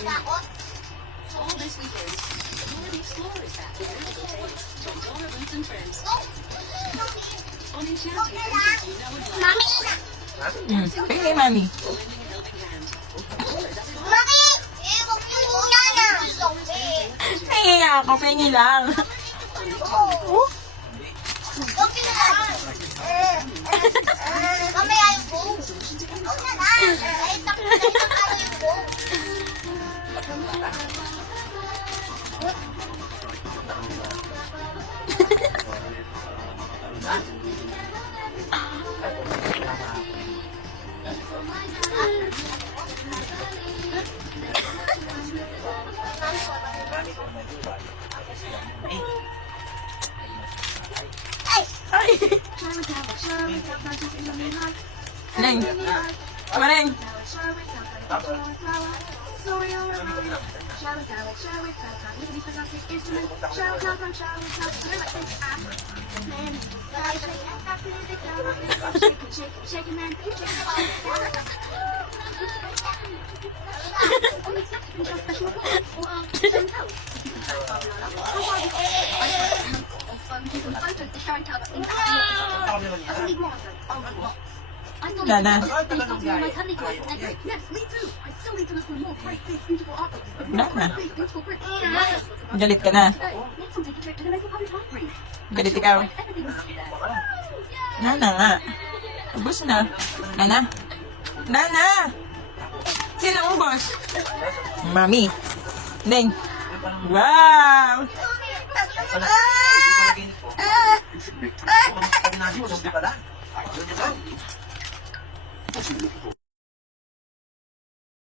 Takot? All this weekend, Dora the Explorer is back with wonderful tales from Dora Roots and Friends. On enchanting adventures you know and love. Mami! Pingin, mami. Lending a helping hand. Dora does it all. Mami! Huwag niyo muna na! Nahiya ako, pingin lang. Oo. Huwag niyo na! Mamaya yung go. Huwag na na! Ay, takot na yung go. Ay. Neng. Mareng. Dana. Dana. Galit ka na. Galit ikaw. Nana nga. Ubus na. Nana. Nana! Sino ang ubos? Mami. Neng. Wow! Ah!